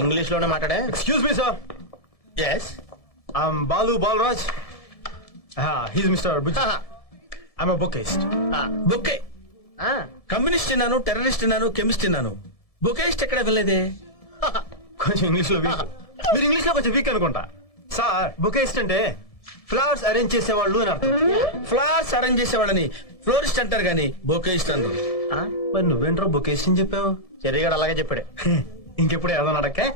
English లోనే మాట్లాడే. Excuse me sir. Yes. I'm Balu Balaraj. He's mister Bujji. I'm a bookist. Bouquet. Communist అన్నాను, terrorist అన్నాను, chemist అన్నాను. బుకేస్ట్ ఎక్కడ వెళ్ళలేదే. కొంచెం ఇంగ్లీష్ లో వీక్. మీరు ఇంగ్లీష్ లో కొంచెం వీక్ అనుకుంటా. సార్ బుకిస్ట్ అంటే ఫ్లవర్స్ అరేంజ్ చేసేవాళ్ళు అని అర్థం. ఫ్లవర్స్ అరేంజ్ చేసేవాళ్ళని ఫ్లోరిస్ట్ అంటారు గాని బొకేస్ట్ అన్నారు. మరి నువ్వేంట్రో బుకిస్ట్ అని చెప్పావు. చెరిగాడు అలాగే చెప్పాడు. ఇంకెప్పుడు ఏదో నడకే.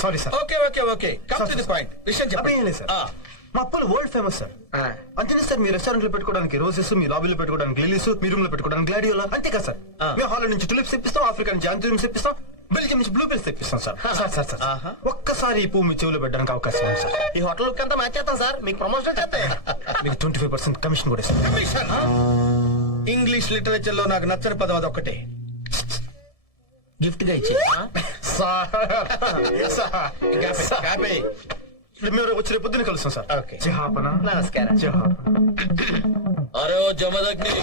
Sorry sir. Okay okay okay, come to the point. విషయం చెప్పండి సార్. మా అప్పులు వరల్డ్ ఫేమస్ సార్. అంతేనే సార్, మీ రెస్టారెంట్ లో పెట్టుకోవడానికి రోజెస్, మీ లాబీలో పెట్టుకోవడానికి లిలీస్, మీ రూమ్ లో పెట్టుకోవడానికి గ్లాడియోలా, అంతే కదా సార్. మేము హాల్ నుంచి టులిప్స్ తెప్పిస్తాం, ఆఫ్రికా నుంచి ఆంథూరియం తెప్పిస్తాం, బెల్జియం నుంచి బ్లూ బెల్స్ తెప్పిస్తాం సార్. సార్ సార్ సార్ ఒక్కసారి ఈ పువ్వు మీ చెవులో పెట్టడానికి అవకాశం ఉంది సార్. ఈ హోటల్ లుక్ అంతా మ్యాచ్ చేస్తాం సార్, మీకు ప్రమోషన్ చేస్తాయి. మీకు 25% కమిషన్ కూడా ఇస్తాం. కమిషన్? ఇంగ్లీష్ లిటరేచర్ లో నాకు నచ్చని పదం అదొక్కటే. గిఫ్ట్ గా ఇచ్చే. మీరు వచ్చి రేపు పొద్దున్న కలుస్తాం సార్. ఓకే. జహాపన. నమస్కారం. అరే ఓ జమదగ్ని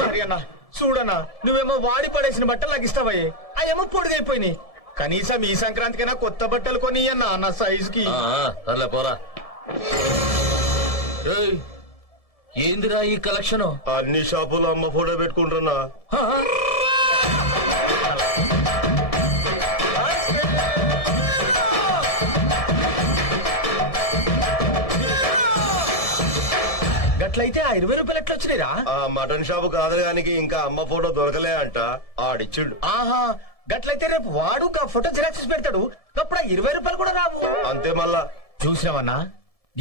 సారీ అన్న, చూడన్నా నువ్వేమో వాడి పడేసిన బట్టలు నాకు ఇస్తావయ్యే, అవేమో పొడిగైపోయినాయి. కనీసం ఈ సంక్రాంతికైనా కొత్త బట్టలు కొని అన్న నా సైజ్ కి. సర్లే పోరా. ఏయ్, ఏందిరా ఈ కలెక్షన్? అన్ని షాపులో అమ్మ ఫోటో పెట్టుకుంటున్నా. గట్లయితే ఆ 20 రూపాయలు ఎట్లా వచ్చినాయిరా? ఆ మటన్ షాపు కాదగానికి ఇంకా అమ్మ ఫోటో దొరకలే అంట, ఆడిచ్చిండు. ఆహా, గట్లయితే రేపు వాడు ఫోటో జిరాక్స్ పెడతాడు, అప్పుడు 20 రూపాయలు కూడా రావు. అంతే మళ్ళా. చూసినావన్నా,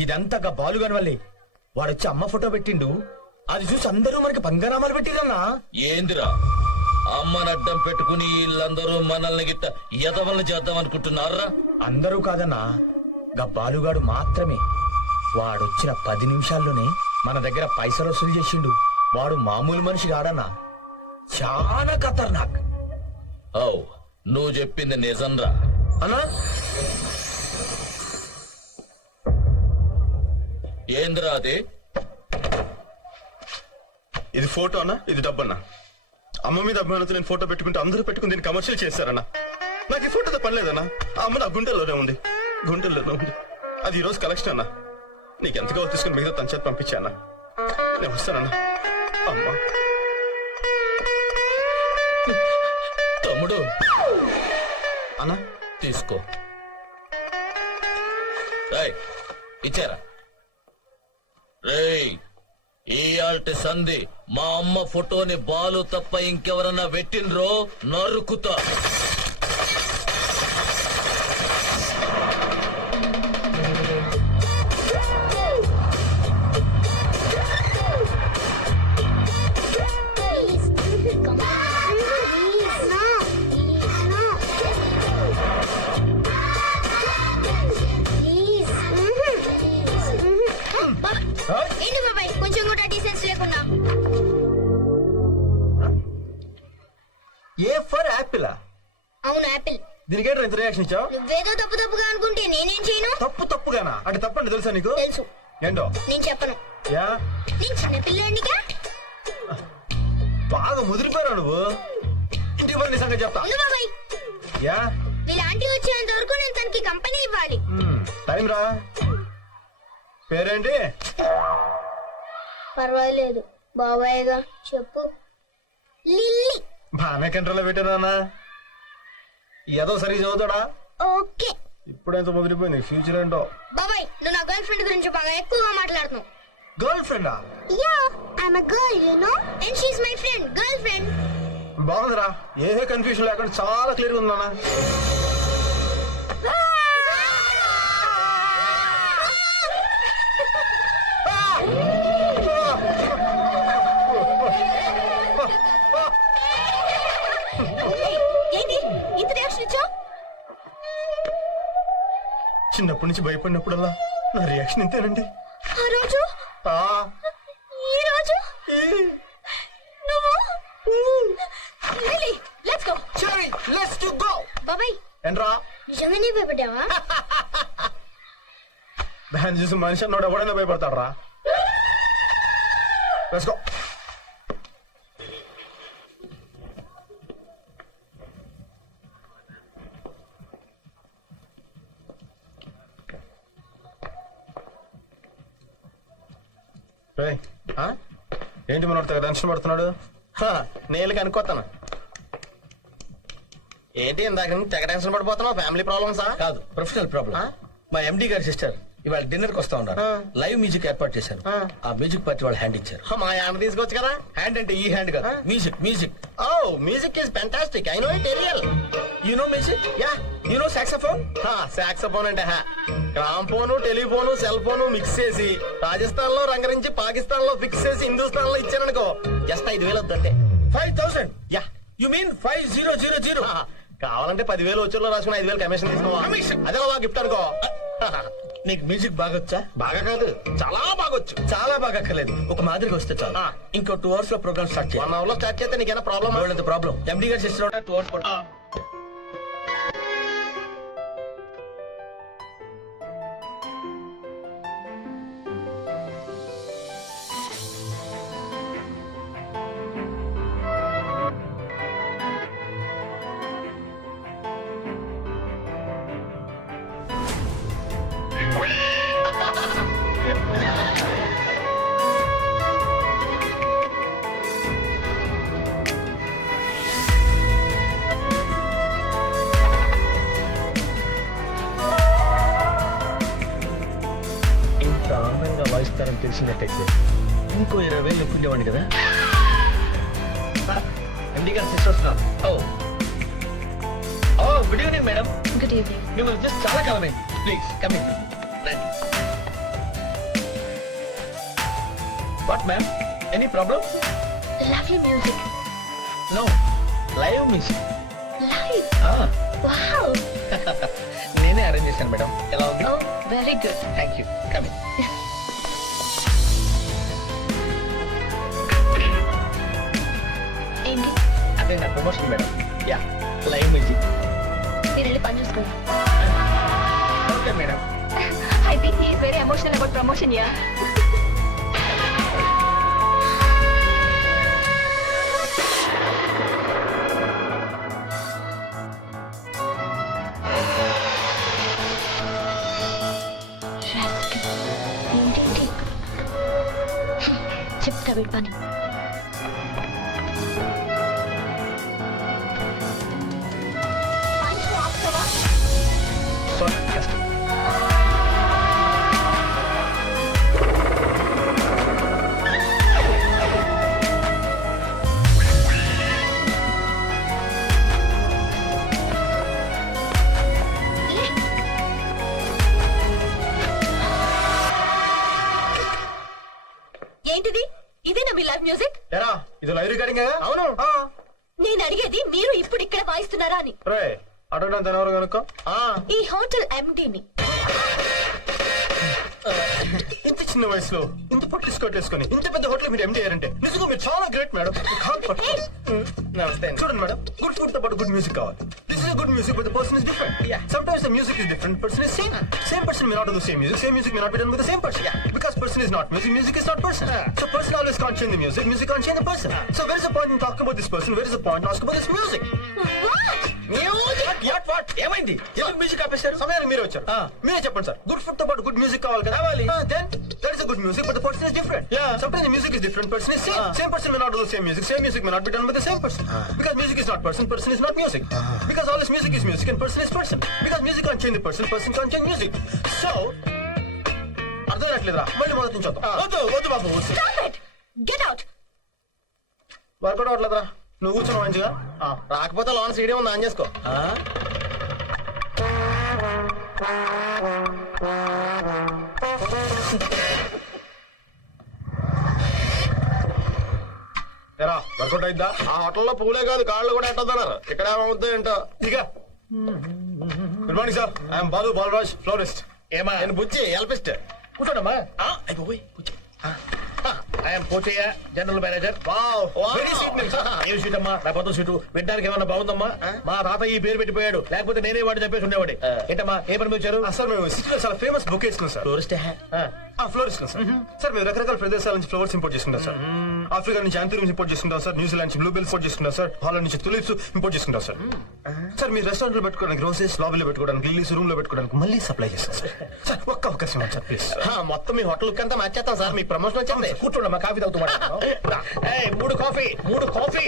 ఇదంతా బాలుగాని వల్లే. వాడొచ్చి అమ్మ ఫోటో పెట్టిండు, అది చూసి అందరూ మనకి పంగనామాలు పెట్టిరన్నా. ఏందిరా అమ్మని అడ్డం పెట్టుకుని వీళ్ళందరూ మనల్ని గిట్ట ఎదవల్ని చేద్దాం అనుకుంటున్నారా? అందరూ కాదన్నా, గా బాలుగాడు మాత్రమే. వాడొచ్చిన 10 నిమిషాల్లోనే మన దగ్గర పైసలు వసూలు చేసిండు. వాడు మామూలు మనిషి కాడన్నా, చాలా ఖతర్నాక్. ఓ, నువ్వు చెప్పింది నిజంరా అన్నా? ఏందిరా అది? ఇది ఫోటో అన్నా, ఇది డబ్బన్నా. అమ్మ మీద అభిమానంతో నేను ఫోటో పెట్టుకుంటే అందరూ పెట్టుకుని దీన్ని కమర్షియల్ చేశారన్నా. నాకు ఈ ఫోటోతో పని లేదన్నా. ఆ అమ్మ నా గుండెల్లోనే ఉంది, గుండెల్లోనే ఉంది. అది ఈ రోజు కలెక్షన్ అన్నా. నీకు ఎంత కావాలి తీసుకుని మిగతా తన చేతి పంపించానా. నేను వస్తానన్నా. అమ్మా తమ్ముడు అన్నా తీసుకో. రేయ్, ఇచ్చారా? రేయ్, ఈ ఆల్టి సంధి మా అమ్మ ఫోటోని బాలు తప్ప ఇంకెవరన్నా పెట్టినరో నరుకుతా. కొంచెం కూడా డీసెన్స్ లేకుండా. A for Apple? అవును యాపిల్. దీనికేంటి ఎంత రియాక్షన్ ఇచ్చావు? నువ్వేదో తప్పు తప్పుగా అనుకుంటే నేనేం చేయను. తప్పుగానా? అంటే తప్పండి తెలుసా నీకు? తెలుసు. ఏంటో? నేను చెప్పను. యా, నేను చిన్న పిల్లాడినిగా. బాగా ముదిరిపోయావు నువ్వు. ఇంటికి పోయి నీ సంగతి చెప్తా. బాబాయ్, యా, వీళ్ళ ఆంటీ వచ్చేంత వరకు నేను తనకి కంపెనీ ఇవ్వాలి. టైం రా. పేరేంటి? పర్వాలేదు బాబాయ్గా చెప్పు. లిల్లీ. బాగానే కంట్రోల్లో పెట్టానా? ఏదో సరిగ్గా చదువుతాడా? ఓకే. ఇప్పుడెంత ముదిరిపోయింది, ఫ్యూచర్ ఏంటో. బాబాయ్, నువ్వు నా గర్ల్ ఫ్రెండ్ గురించి బాగా ఎక్కువగా మాట్లాడుతున్నావు. గర్ల్ ఫ్రెండా? Yeah, I'm a girl, you know, and she is my friend, girl friend. బాగుందిరా, ఏ కన్ఫ్యూజన్ లేకుండా చాలా క్లియర్ ఉందన్నా. ఏంటి ఇంత రియాక్షన్ ఇచ్చావు? చిన్నప్పటి నుంచి భయపడినప్పుడల్లా నా రియాక్షన్ ఇంతేనండి. ఆ రోజు, ఈ రోజు నువ్వు. Let's go. Cherry, let's to go. బాబాయ్, ఏంట్రా? నిజంగానే భయపడ్డావా? దాన్ని చూసి మనిషి అన్నోడు ఎవడైనా భయపడతాడు రా. Let's go. రేయ్, ఏంటి మన టెన్షన్ పడుతున్నాడు? నేను కనుక్కోతాను. ఏంటి ఇందాక నుంచి తెగ టెన్షన్ పడిపోతున్నావు? ఫ్యామిలీ ప్రాబ్లమ్సా? కాదు, ప్రొఫెషనల్ ప్రాబ్లం. మా ఎండి గారి సిస్టర్ ఇవాళ డిన్నర్ కి వస్తా ఉన్నారు. లైవ్ మ్యూజిక్ ఏర్పాటు చేశారు. ఆ మ్యూజిక్ పార్టీ వాళ్ళు హ్యాండ్ ఇచ్చారు. మా హ్యాండ్ తీసుకోవచ్చు కదా. హ్యాండ్ అంటే ఈ హ్యాండ్ కాదు, music music. Oh music is fantastic. I know it real. You know music? Yeah. You know saxophone? Saxophone అంటే gramophone, telephone, cell phone mix చేసి రాజస్థాన్ లో రంగరించి పాకిస్తాన్ లో ఫిక్స్ చేసి హిందుస్థాన్ లో ఇచ్చారనుకో జస్ట్ 5,000 వద్దంటే. 5,000? యా. You mean 5000? కావాలంటే 10,000 వచ్చేలో రాసుకుని 5,000 కమిషన్ తీసుకోవాలి. అదే గిఫ్ట్ అనుకో. నీకు మ్యూజిక్ బాగొచ్చా? బాగా కాదు, చాలా బాగొచ్చు. చాలా బాగా అక్కర్లేదు, ఒక మాదిరిగా వస్తే చాలు. ఇంకో 2 hours లో ప్రోగ్రామ్ స్టార్ట్ చేయాలి. 1 hour లో స్టార్ట్ చేస్తే నీకేనా ప్రాబ్లమ్? ప్రాబ్లం. ఎండి గారి సిస్టర్ 2 hours పడుతుంది. ఇంత ఆనందంగా వాయిస్తారని తెలిసినట్టయితే ఇంకో 20,000 ఒప్పుండేవాడిని కదా. ఎండి గారి సిస్టర్ వస్తున్నారు. Oh good evening madam. Good evening. మిమ్మల్ని చూసి చాలా కాలమైంది. Please come in. రండి. What ma'am, any problem? Lovely music. No, live music. Live. Wow. నేనే అరేంజ్ చేశాను మేడం. ఎలా ఉంది? Oh, very good. Thank you. Come in. ఏంటి? అదే నా promotion madam. Yeah, live music. మీరు వెళ్ళి పని చూసుకోండి. Okay madam. I think he is very emotional about promotion, yeah. చెప్తా వీడి పని. సారీ, జస్ట్ ఏంటిది? ఇదేనా మీ లైవ్ మ్యూజిక్? ఎరా, ఇది లైవ్ రికార్డింగ్? అవును. నేను అడిగేది మీరు ఇప్పుడు ఇక్కడ వాయిస్తున్నారా అని. రే, అడగడానికి ఎవరు కనుక్కో. ఈ హోటల్ ఎండీని. ఇంత చిన్న వయసులో ఇంత పొట్టి స్కర్ట్ వేసుకొని ఇంత పెద్ద హోటల్ మీరు ఎండి అయ్యారంటే నిజంగా మీరు చాలా గ్రేట్ మేడం. నమస్తే. చూడండి మేడం, గుడ్ ఫుడ్ తో పాటు గుడ్ మ్యూజిక్ కావాలి. This is good music but the person is different. Sometimes the music is different, person is same. Same person may not do the same music. Same music may not be done with the same person. Because person is not music, music is not person. So person always can't change the music, music can't change the person. So where is the point in talking about this person? Where is the point in asking about this music? What ఏమైంది? ఎందుకు music ఆపేశారు? సమయానికి మీరే వచ్చారు. మీరే చెప్పండి sir. Good food తో పాటు గుడ్ మ్యూజిక్ కావాలి కదా. Then that is a good music, but the person is different. Sometimes the music is different, person is same. Same person may not do the same music may not be done by the same person. Because music is not person, person is not music. Because all this music is music and person is person. Because music can't change the person, person can't change music. So అర్థం కావట్లేదురా, మళ్ళీ మొదటి నుంచి వద్దాం. వద్దు బాబు, Stop it. Get out. Work out అవ్వట్లేదురా. నువ్వు కూర్చోను మంచిగా. రాకపోతే లోన్ సీడీ ఉంది, ఆన్ చేసుకో. ఎరా, వర్కౌట్ అయిద్దా? ఆ హోటల్లో పూలే కాదు, కాళ్ళు కూడా ఎట్టొద్దన్నారు. ఇక్కడ ఏమవుద్దో ఏంటో. ఇక good morning sir, I'm Balu Balraj, florist. ఏమా? నేను బుజ్జి ఎల్పిస్ట్. కూర్చోండమ్మా. అయిపోయి కూర్చో. I'm Pochayya, general manager. ఏం సీట్ అమ్మా? నా పొద్దు సీటు. వినడానికి ఏమన్నా బాగుందమ్మా? మా తాత ఈ పేరు పెట్టిపోయాడు, లేకపోతే నేనే వాడిని చెప్పేసి ఉండేవాడి. ఏంటమ్మా, ఏ పని వచ్చారు? సార్ మేము సిటీలో చాలా ఫేమస్ బొకే ఇస్తున్నాం sir. Tourist. Florist sir. Sir మేము రకరకాల ప్రదేశాల నుంచి ఫ్లవర్స్ ఇంపోర్ట్ చేసుకుంటాం సార్. ఆఫ్రికా నుంచి యాంథూరియం ఇంపోర్ట్ చేసుకుంటాం సార్, న్యూజిలాండ్ నుంచి బ్లూబెల్స్ ఇంపోర్ట్ చేసుకుంటాం సార్, హాలండ్ నుంచి తులిప్స్ ఇంపోర్ట్ చేసుకుంటాం సార్. సార్ మీ రెస్టారెంట్ లో పెట్టుకోవడానికి రోజెస్, లాబీలో పెట్టుకోవడానికి లిల్లీస్, రూమ్ లో పెట్టుకోవడానికి మళ్ళీ సప్లై చేస్తాం సార్. సార్ ఒక్క అవకాశం ఇవ్వండి సార్ ప్లీజ్. మొత్తం మీ హోటల్ అంతా మార్చేస్తాం సార్. మీ ప్రమోషన్ వచ్చింది. కూర్చోండి మా కాఫీ తాగుతూ మాట్లాడతాం. 3 కాఫీ 3 కాఫీ.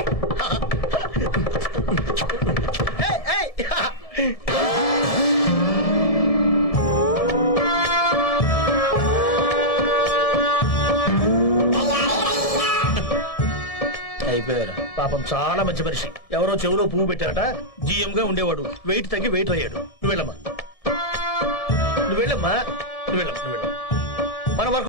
అయిపోయారు. పాపం చాలా మంచి మనిషి. ఎవరో చెవులో పువ్వు పెట్టారట. GM గా ఉండేవాడు. వెయిట్ తగ్గి వెయిట్ అయ్యాడు. నువ్వు వెళ్ళమ్మా. మన వర్క్